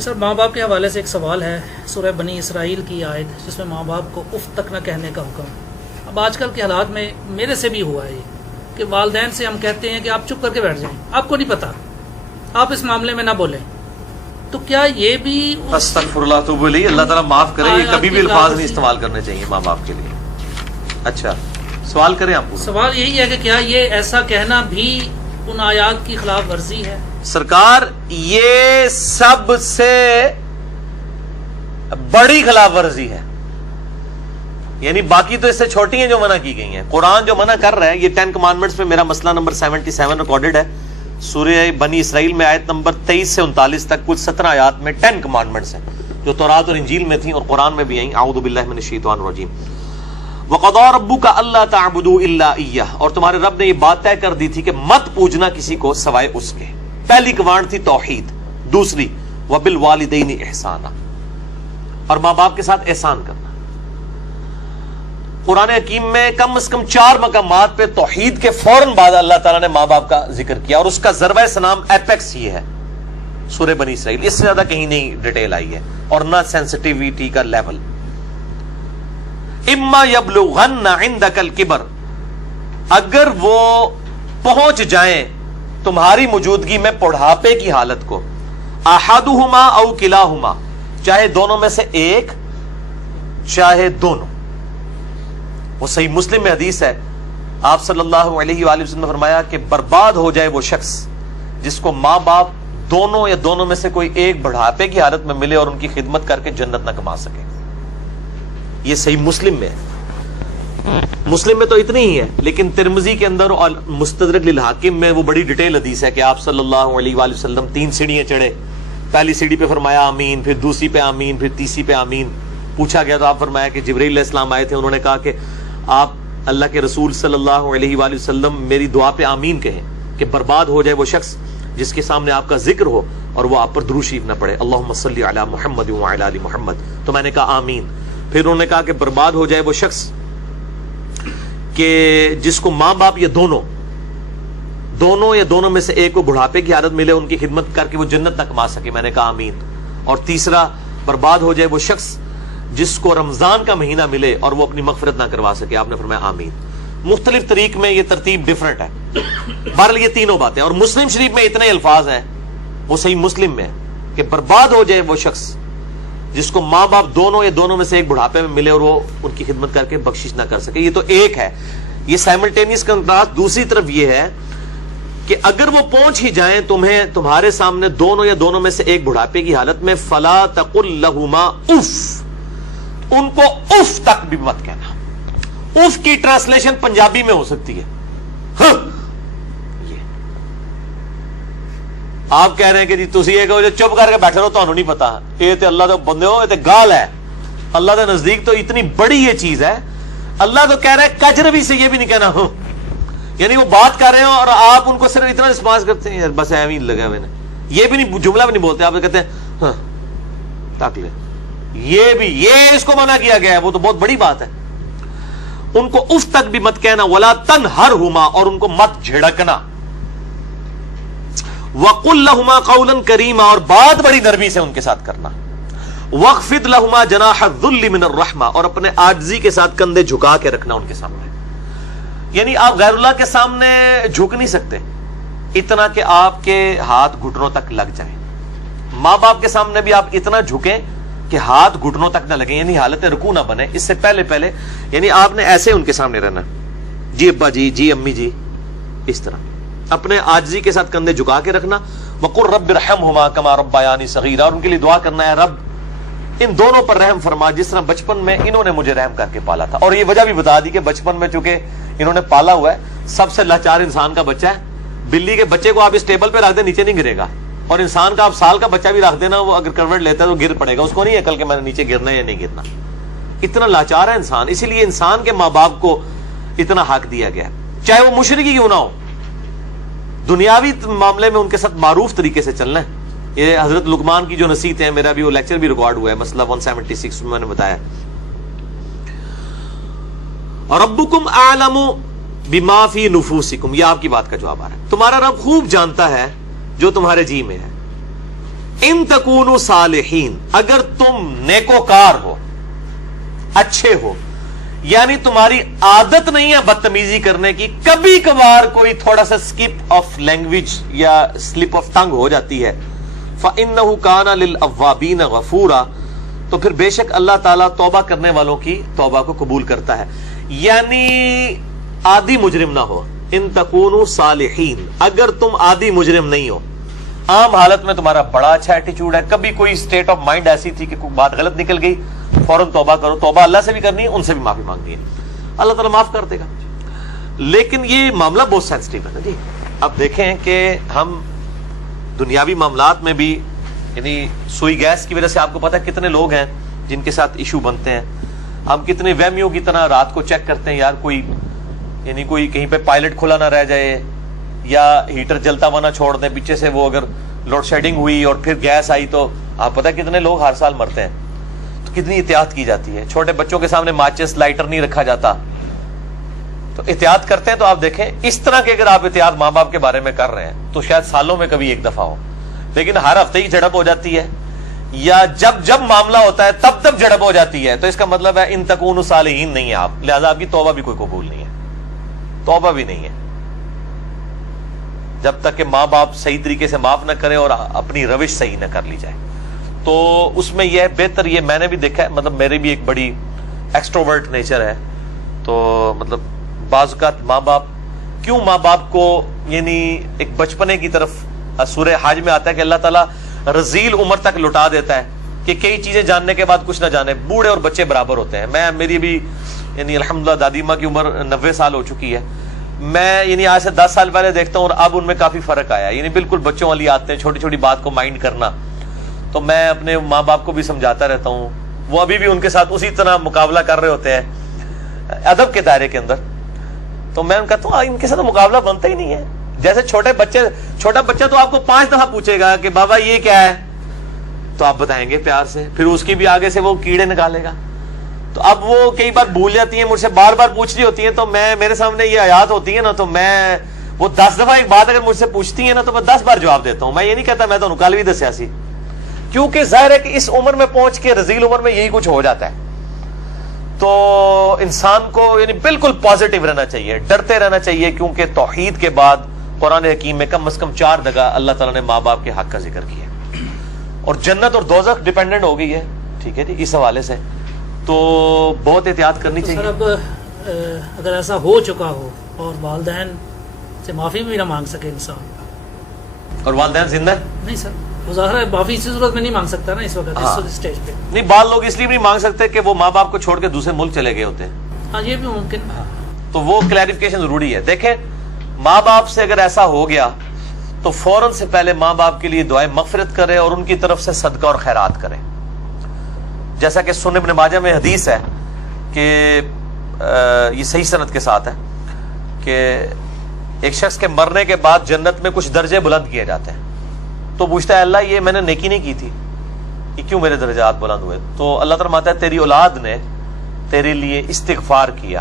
سر ماں باپ کے حوالے سے ایک سوال ہے، سورہ بنی اسرائیل کی آیت جس میں ماں باپ کو اف تک نہ کہنے کا حکم۔ اب آج کل کے حالات میں میرے سے بھی ہوا ہے یہ کہ والدین سے ہم کہتے ہیں کہ آپ چپ کر کے بیٹھ جائیں، آپ کو نہیں پتا، آپ اس معاملے میں نہ بولیں، تو کیا یہ بھی استغفر اللہ تو بولی اللہ تعالیٰ معاف کرے، یہ کبھی بھی الفاظ نہیں استعمال کرنے چاہیے ماں باپ کے لیے۔ اچھا سوال کریں آپ پورا۔ سوال یہی ہے کہ کیا یہ ایسا کہنا بھی ان آیات کی خلاف ورزی ہے؟ سرکار یہ سب سے بڑی خلاف ورزی ہے، یعنی باقی تو اس سے چھوٹی ہیں جو منع کی گئی ہیں۔ قرآن جو منع کر رہا ہے، یہ 10 کمانڈمنٹس میں میرا مسئلہ نمبر 77 ریکارڈڈ ہے، سورہ بنی اسرائیل میں آیت نمبر 23 سے 39 تک کل 17 آیات میں 10 کمانڈمنٹس ہیں جو تورات اور انجیل میں تھیں اور قرآن میں بھی آئیں۔ اعوذ باللہ من الشیطان الرجیم۔ وَقَضَىٰ رَبُّكَ أَلَّا تَعْبُدُوا إِلَّا إِيَّهُ، اور تمہارے رب نے یہ بات طے کر دی تھی کہ مت پوجنا کسی کو سوائے اس کے۔ پہلی کمانڈ تھی توحید، دوسری وَبِالْوَالِدَيْنِ إِحْسَانًا، اور ماں باپ کے ساتھ احسان کرنا۔ قرآن حکیم میں کم از کم 4 مقامات پہ توحید کے فوراً بعد اللہ تعالیٰ نے ماں باپ کا ذکر کیا، اور اس کا ذروہ سنام ایپیکس یہ ہے سورہ بنی اسرائیل، اس سے زیادہ کہیں نہیں ڈیٹیل آئی ہے اور نہ سینسٹیویٹی کا لیول۔ اما یبلغن عندک الکبر، اگر وہ پہنچ جائیں تمہاری موجودگی میں بڑھاپے کی حالت کو، احدہما او کلاہما، چاہے دونوں میں سے ایک چاہے دونوں۔ وہ صحیح مسلم میں حدیث ہے، آپ صلی اللہ علیہ وآلہ وسلم نے فرمایا کہ برباد ہو جائے وہ شخص جس کو ماں باپ دونوں یا دونوں میں سے کوئی ایک بڑھاپے کی حالت میں ملے اور ان کی خدمت کر کے جنت نہ کما سکے۔ یہ صحیح مسلم میں ہے، مسلم میں تو اتنی ہی ہے، لیکن ترمذی کے اندر اور مستدرک للحاکم میں وہ بڑی ڈیٹیل حدیث ہے کہ آپ صلی اللہ علیہ وآلہ وسلم 3 سیڑھیاں چڑھے، پہلی سیڑھی پہ فرمایا آمین، پھر دوسری پہ آمین، پھر تیسری پہ آمین۔ پوچھا گیا تو آپ فرمایا کہ جبرائیل علیہ السلام آئے تھے، انہوں نے کہا کہ آپ اللہ کے رسول صلی اللہ علیہ وآلہ وسلم میری دعا پہ آمین کہیں کہ برباد ہو جائے وہ شخص جس کے سامنے آپ کا ذکر ہو اور وہ آپ پر درود شریف نہ پڑھے، اللہم صلی علی محمد وعلی آل محمد۔ تو میں نے کہا آمین۔ پھر انہوں نے کہا کہ برباد ہو جائے وہ شخص کہ جس کو ماں باپ یا دونوں یا دونوں میں سے ایک کو بڑھاپے کی حالت ملے، ان کی خدمت کر کے وہ جنت نہ کما سکے، میں نے کہا آمین۔ اور تیسرا، برباد ہو جائے وہ شخص جس کو رمضان کا مہینہ ملے اور وہ اپنی مغفرت نہ کروا سکے، آپ نے فرمایا آمین۔ مختلف طریق میں یہ ترتیب ڈیفرنٹ ہے، بہرحال یہ تینوں باتیں۔ اور مسلم شریف میں اتنے الفاظ ہیں، وہ صحیح مسلم میں کہ برباد ہو جائے وہ شخص جس کو ماں باپ دونوں یا دونوں میں سے ایک بڑھاپے میں ملے اور وہ ان کی خدمت کر کے بخشش نہ کر سکے۔ یہ تو ایک ہے، یہ سائملٹینیس کنٹراسٹ۔ دوسری طرف یہ ہے کہ اگر وہ پہنچ ہی جائیں تمہارے سامنے دونوں یا دونوں میں سے ایک بڑھاپے کی حالت میں، فلا تقل لہما اف، ان کو اف تک بھی مت کہنا۔ اف کی ٹرانسلیشن پنجابی میں ہو سکتی ہے ہاں۔ آپ کہہ رہے ہیں کہ جی تسی یہ کہو جو چپ کر کے بیٹھے رہو، تانوں نہیں پتا، یہ تے اللہ دے بندے ہو، یہ تے گال ہے، اللہ دے نزدیک تو اتنی بڑی یہ چیز ہے۔ اللہ تو کہہ رہا ہے کجروی سے یہ بھی نہیں کہنا ہو، یعنی وہ بات کر رہے ہو اور آپ ان کو صرف اتنا رسپانس کرتے ہیں، بس ایویں لگا ہوئے، یہ بھی نہیں، جملہ بھی نہیں بولتے، آپ کہتے ہیں ہاں تاک لے، یہ بھی، یہ اس کو منع کیا گیا ہے، وہ تو بہت بڑی بات ہے۔ ان کو اف تک بھی مت کہنا، ولا تنہرہما، اور ان کو مت جھڑکنا، وَقُلْ لَهُمَا قَوْلًا كَرِيمًا، اور بات بڑی نرمی سے ان کے ساتھ کرنا، وَاخْفِضْ لَهُمَا جَنَاحَ الذُّلِّ مِنَ الرَّحْمَةِ، اور اپنے عاجزی کے ساتھ کندھے جھکا کے رکھنا ان کے سامنے، یعنی آپ غیر اللہ کے سامنے جھک نہیں سکتے اتنا کہ آپ کے ہاتھ گھٹنوں تک لگ جائیں، ماں باپ کے سامنے بھی آپ اتنا جھکیں کہ ہاتھ گھٹنوں تک نہ لگیں، یعنی حالت رکوع نہ بنے، اس سے پہلے یعنی آپ نے ایسے ان کے سامنے رہنا، جی ابا جی، جی امی جی، اس طرح اپنے عاجزی کے ساتھ کندھے جھکا کے رکھنا۔ وَقُلْ رَبِّ ارْحَمْهُمَا كَمَا رَبَّيَانِي صَغِيرًا، اور ان کے لیے دعا کرنا ہے رب ان دونوں پر رحم فرما جس طرح بچپن میں انہوں نے مجھے رحم کر کے پالا تھا۔ اور یہ وجہ بھی بتا دی کہ بچپن میں چونکہ انہوں نے پالا ہوا ہے، سب سے لاچار انسان کا بچہ ہے، بلی کے بچے کو آپ اس ٹیبل پہ رکھ دیں نیچے نہیں گرے گا، اور انسان کا آپ سال کا بچہ بھی رکھ دینا، وہ اگر کروٹ لیتا ہے تو گر پڑے گا، اس کو نہیں عقل کہ میں نے نیچے گرنا ہے یا نہیں گرنا، اتنا لاچار ہے انسان۔ اسی لیے انسان کے ماں باپ کو اتنا حق دیا گیا، چاہے وہ مشرک ہی کیوں نہ ہو، دنیاوی معاملے میں ان کے ساتھ معروف طریقے سے چلنا ہے۔ یہ حضرت لقمان کی جو نصیحت ہے، میرا بھی وہ لیکچر بھی ریکارڈ ہوا ہے، مسئلہ 176 میں نے بتایا، ربکم اعلم بما فی نفوسکم، یہ آپ کی بات کا جواب آ رہا ہے، تمہارا رب خوب جانتا ہے جو تمہارے جی میں ہے، ان تکونوا صالحین، اگر تم نیکوکار ہو، اچھے ہو، یعنی تمہاری عادت نہیں ہے بدتمیزی کرنے کی، کبھی کبھار کوئی تھوڑا سا سکپ آف لینگویج یا سلپ آف ٹنگ ہو جاتی ہے، فَإِنَّهُ كَانَ لِلْأَوَّابِينَ غَفُورًا، تو پھر بے شک اللہ تعالیٰ توبہ کرنے والوں کی توبہ کو قبول کرتا ہے. یعنی عادی مجرم نہ ہو. ان تکونوا صالحین، اگر تم عادی مجرم نہیں ہو، عام حالت میں تمہارا بڑا اچھا ایٹیچیوڈ ہے، کبھی کوئی اسٹیٹ آف مائنڈ ایسی تھی کہ کوئی بات غلط نکل گئی، فوراً توبہ کرو. توبہ اللہ سے بھی کرنی ہے، ان سے بھی معافی مانگنی ہے، اللہ تعالیٰ معاف کر دے گا. لیکن یہ معاملہ بہت سینسٹیو ہے نا جی. اب دیکھیں کہ ہم دنیاوی معاملات میں بھی، یعنی سوئی گیس کی وجہ سے آپ کو پتا ہے کتنے لوگ ہیں جن کے ساتھ ایشو بنتے ہیں. ہم کتنے وہمیوں کی طرح رات کو چیک کرتے ہیں، یار کوئی یعنی کوئی کہیں پہ پائلٹ کھلا نہ رہ جائے، یا ہیٹر جلتا ہوا نہ چھوڑ دیں پیچھے سے، وہ اگر لوڈ شیڈنگ ہوئی اور پھر گیس آئی تو آپ پتہ کتنے لوگ ہر سال مرتے ہیں. تو کتنی احتیاط کی جاتی ہے. چھوٹے بچوں کے سامنے ماچس لائٹر نہیں رکھا جاتا، تو احتیاط کرتے ہیں. تو آپ دیکھیں اس طرح کے اگر آپ احتیاط ماں باپ کے بارے میں کر رہے ہیں تو شاید سالوں میں کبھی ایک دفعہ ہو، لیکن ہر ہفتے ہی جھڑپ ہو جاتی ہے، یا جب معاملہ ہوتا ہے تب جھڑپ ہو جاتی ہے، تو اس کا مطلب ہے ان تکونوا صالحین نہیں ہے آپ، لہذا آپ کی توبہ بھی کوئی قبول نہیں ہے. توبہ بھی نہیں ہے جب تک کہ ماں باپ صحیح طریقے سے معاف نہ کریں اور اپنی روش صحیح نہ کر لی جائے. تو اس میں یہ بہتر، یہ میں نے بھی دیکھا ہے، مطلب میری بھی ایک بڑی ایکسٹروورٹ نیچر ہے، تو مطلب بعض اوقات ماں باپ کو یعنی ایک بچپنے کی طرف سورہ حج میں آتا ہے کہ اللہ تعالیٰ رذیل عمر تک لٹا دیتا ہے کہ کئی چیزیں جاننے کے بعد کچھ نہ جانے. بوڑھے اور بچے برابر ہوتے ہیں. میری بھی یعنی الحمدللہ دادی ماں کی عمر 90 سال ہو چکی ہے. میں یعنی آج سے 10 سال پہلے دیکھتا ہوں اور اب ان میں کافی فرق آیا. یعنی بالکل بچوں والی آتے ہیں، چھوٹی چھوٹی بات کو مائنڈ کرنا. تو میں اپنے ماں باپ کو بھی سمجھاتا رہتا ہوں، وہ ابھی بھی ان کے ساتھ اسی طرح مقابلہ کر رہے ہوتے ہیں ادب کے دائرے کے اندر. تو میں کہتا ہوں ان کے ساتھ مقابلہ بنتا ہی نہیں ہے. جیسے چھوٹا بچہ تو آپ کو 5 دفعہ پوچھے گا کہ بابا یہ کیا ہے، تو آپ بتائیں گے پیار سے، پھر اس کی بھی آگے سے وہ کیڑے نکالے گا. تو اب وہ کئی بار بھول جاتی ہیں، مجھ سے بار بار پوچھ رہی ہوتی ہیں، تو میرے سامنے یہ آیات ہوتی ہیں نا، تو میں وہ 10 دفعہ ایک بات اگر مجھ سے پوچھتی ہیں نا تو میں 10 بار جواب دیتا ہوں. میں یہ نہیں کہتا میں تو کل بھی دسیا سی، کیونکہ ظاہر ہے کہ اس عمر میں پہنچ کے رذیل عمر میں یہی کچھ ہو جاتا ہے. تو انسان کو یعنی بالکل پازیٹیو رہنا چاہیے، ڈرتے رہنا چاہیے، کیونکہ توحید کے بعد قرآن حکیم میں کم از کم 4 جگہ اللہ تعالیٰ نے ماں باپ کے حق کا ذکر کیا، اور جنت اور دوزخ ڈیپینڈنٹ ہو گئی ہے. ٹھیک ہے جی، اس حوالے سے تو بہت احتیاط کرنی چاہیے. سر اب اگر ایسا ہو چکا ہو اور والدین سے معافی بھی نہ مانگ سکے انسان، اور والدین زندہ نہیں سر، وہ ظاہر ہے معافی اسی صورت میں نہیں مانگ سکتا نا اس وقت اس اسٹیج پہ. نہیں، بعض لوگ اس لیے بھی نہیں مانگ سکتے کہ وہ ماں باپ کو چھوڑ کے دوسرے ملک چلے گئے ہوتے ہیں. ہاں یہ بھی ممکن ہے. تو وہ کلیریفیکیشن ضروری ہے. دیکھیں ماں باپ سے اگر ایسا ہو گیا تو فوراً سے پہلے ماں باپ کے لیے دعائیں مغفرت کرے اور ان کی طرف سے صدقہ اور خیرات کرے. جیسا کہ سنن ابن ماجہ میں حدیث ہے کہ یہ صحیح سند کے ساتھ ہے کہ ایک شخص کے مرنے کے بعد جنت میں کچھ درجے بلند کیے جاتے ہیں. تو پوچھتا ہے اللہ یہ میں نے نیکی نہیں کی تھی، یہ کیوں میرے درجات بلند ہوئے؟ تو اللہ تعالیٰ فرماتا ہے تیری اولاد نے تیرے لیے استغفار کیا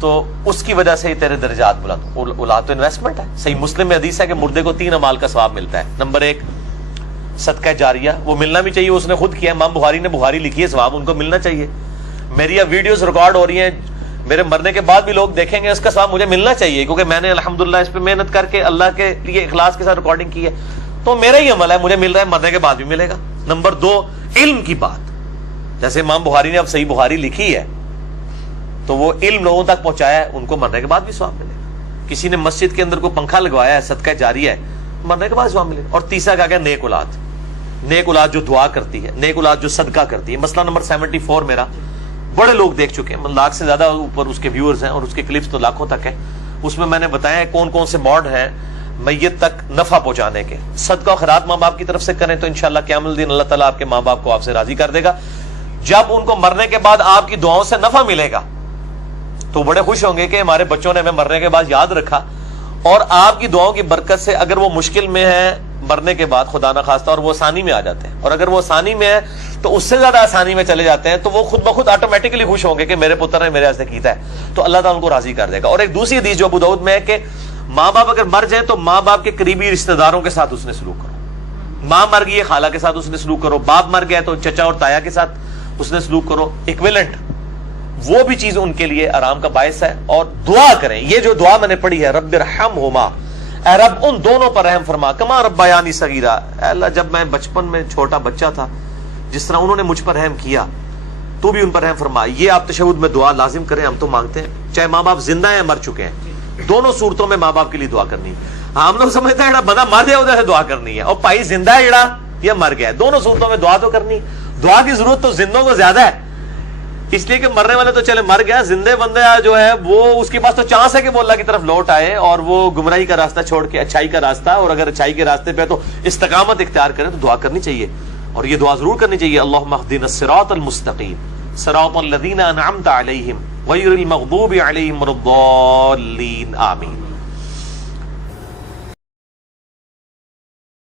تو اس کی وجہ سے ہی تیرے درجات بلند. اولاد تو انویسٹمنٹ ہے. صحیح مسلم میں حدیث ہے کہ مردے کو 3 اعمال کا ثواب ملتا ہے. نمبر 1 صدقہ جاریہ، وہ ملنا بھی چاہیے، اس نے خود کیا. امام بخاری نے بخاری لکھی ہے، ثواب ان کو ملنا چاہیے. میری اب ویڈیوز ریکارڈ ہو رہی ہیں، میرے مرنے کے بعد بھی لوگ دیکھیں گے، اس کا ثواب مجھے ملنا چاہیے، کیونکہ میں نے الحمدللہ اس پہ محنت کر کے اللہ کے لیے اخلاص کے ساتھ ریکارڈنگ کی ہے. تو میرا ہی عمل ہے، مجھے مل رہا ہے، مرنے کے بعد بھی ملے گا. نمبر 2 علم کی بات، جیسے امام بخاری نے اب صحیح بخاری لکھی ہے تو وہ علم لوگوں تک پہنچایا ہے، ان کو مرنے کے بعد بھی ثواب ملے گا. کسی نے مسجد کے اندر کوئی پنکھا لگوایا ہے، صدقہ جاریہ ہے، مرنے کے بعد ثواب ملے گا. اور تیسرا کہا گیا نیک اولاد. نیک اولاد جو دعا کرتی ہے، نیک اولاد جو صدقہ کرتی ہے. مسئلہ نمبر 74 میرا بڑے لوگ دیکھ چکے ہیں، 1 لاکھ سے زیادہ اوپر اس کے ویورز ہیں اور اس کے کلپس تو لاکھوں تک ہیں. اس میں نے بتایا ہے کون کون سے موڈ ہیں میت تک نفع پہنچانے کے. صدقہ و خیرات ماں باپ کی طرف سے کریں تو انشاءاللہ قیامت الدین اللہ تعالیٰ آپ کے ماں باپ کو آپ سے راضی کر دے گا. جب ان کو مرنے کے بعد آپ کی دعاؤں سے نفع ملے گا تو بڑے خوش ہوں گے کہ ہمارے بچوں نے ہمیں مرنے کے بعد یاد رکھا. اور آپ کی دعاؤں کی برکت سے اگر وہ مشکل میں ہے مرنے کے بعد خدا نہ خواستہ اور وہ آسانی میں آ جاتے ہیں، اور اگر وہ آسانی میں ہے تو اس سے زیادہ آسانی میں چلے جاتے ہیں، تو وہ خود بخود آٹومیٹکلی خوش ہوں گے کہ میرے پتر نے میرے واسطے کیتا ہے، تو اللہ تعالیٰ ان کو راضی کر دے گا. اور ایک دوسری حدیث جو ابو داؤد میں ہے کہ ماں باپ اگر مر جائیں تو ماں باپ کے قریبی رشتہ داروں کے ساتھ اس نے سلوک کرو، ماں مر گئی ہے خالہ کے ساتھ اس نے سلوک کرو، باپ مر گیا تو چچا اور تایا کے ساتھ اس نے سلوک کرو، ایکویلنٹ وہ بھی چیز ان کے لیے آرام کا باعث ہے. اور دعا کریں، یہ جو دعا میں نے پڑھی ہے رب ارحمہما، اے رب ان دونوں پر رحم فرما، کما ربیانی صغیرا، اے اللہ جب میں بچپن میں چھوٹا بچہ تھا جس طرح انہوں نے مجھ پر رحم کیا تو بھی ان پر رحم فرما. یہ آپ تشہد میں دعا لازم کریں، ہم تو مانگتے ہیں چاہے ماں باپ زندہ ہیں مر چکے ہیں، دونوں صورتوں میں ماں باپ کے لیے دعا کرنی. ہم لوگ سمجھتے ہیں بندہ مر گیا ادھر سے دعا کرنی ہے، اور بھائی زندہ ہے جڑا یا مر گیا ہے، دونوں صورتوں میں دعا تو کرنی. دعا کی ضرورت تو زندوں کو زیادہ ہے، اس لیے کہ مرنے والے تو چلے مر گیا، زندے بندہ جو ہے وہ اس کے پاس تو چانس ہے کہ وہ اللہ کی طرف لوٹ آئے اور وہ گمراہی کا راستہ چھوڑ کے اچھائی کا راستہ، اور اگر اچھائی کے راستے پہ تو استقامت اختیار کریں تو دعا کرنی چاہیے. اور یہ دعا ضرور کرنی چاہیے، اللہم اہدنا الصراط المستقیم صراط الذین انعمت علیہم غیر المغضوب علیہم ولا الضالین، آمین.